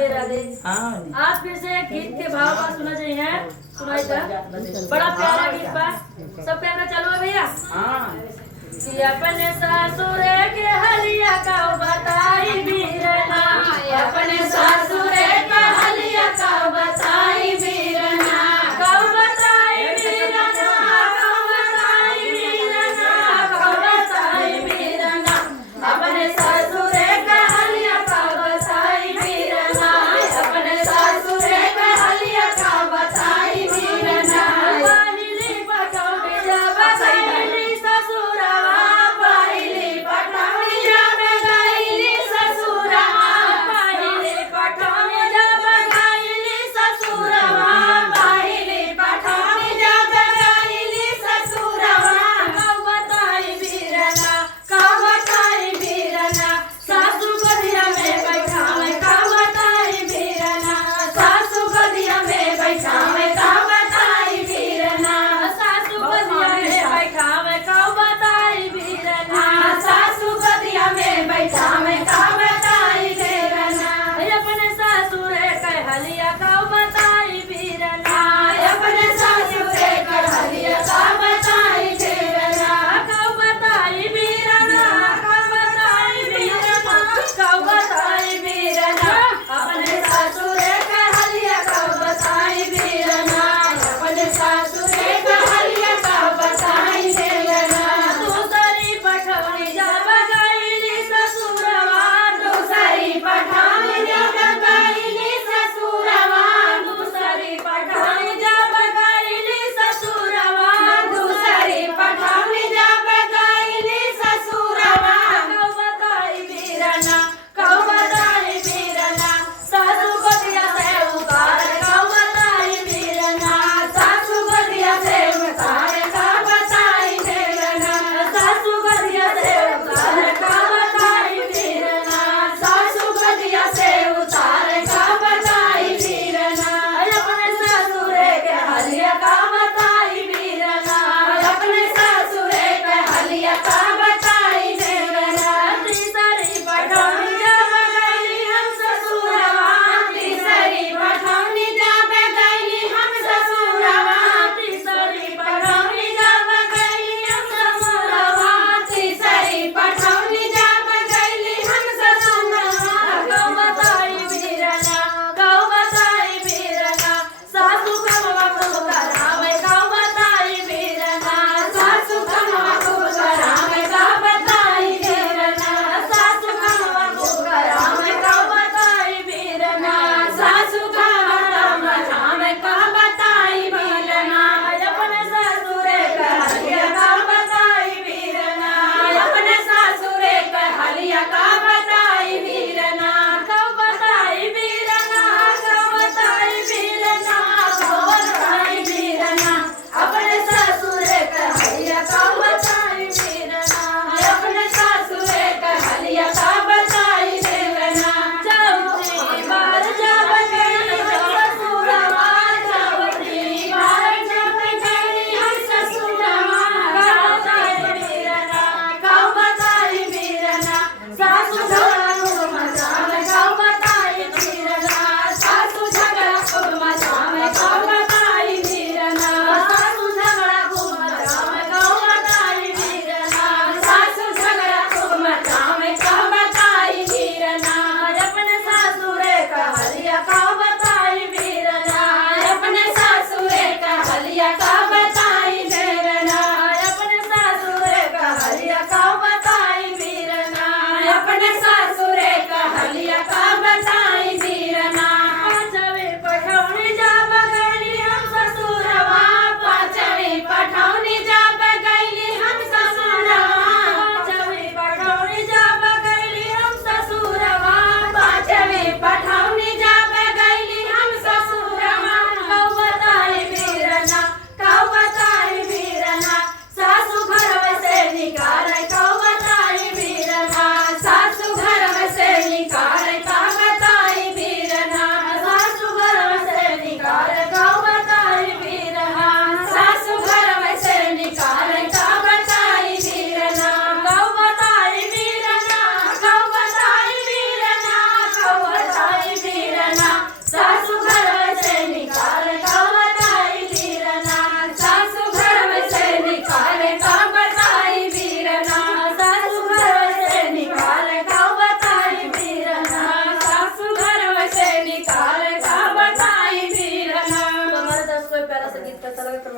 राधे राधे। हाँ आज फिर से एक गीत के भाव बा सुना चाहिए, सुनाई था बड़ा प्यारा गीत बा। सब कैमरा चालू है भैया। हाँ कि अपने ससुर के हलिया का बताई बीरना, अपने ससुर के हलिया का बताई बीरना, कौ बताई बीरना, कौ बताई बीरना, कौ बताई बीरना, अपने ससुर के हलिया का बताई बीरना, अपने ससुर के हलिया का बताई बीरना। पाहिली पटौनी जब गइली ससुरवा, पाहिली पटौनी जब गइली ससुरवा, पाहिली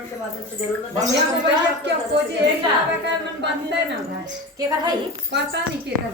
कमेंट के माध्यम से जरूर बढ़िया बताइए। मोबाइल क्यों खोजी है, क्या बेकार मन बनते ना भाई, के कर है पता नहीं के कर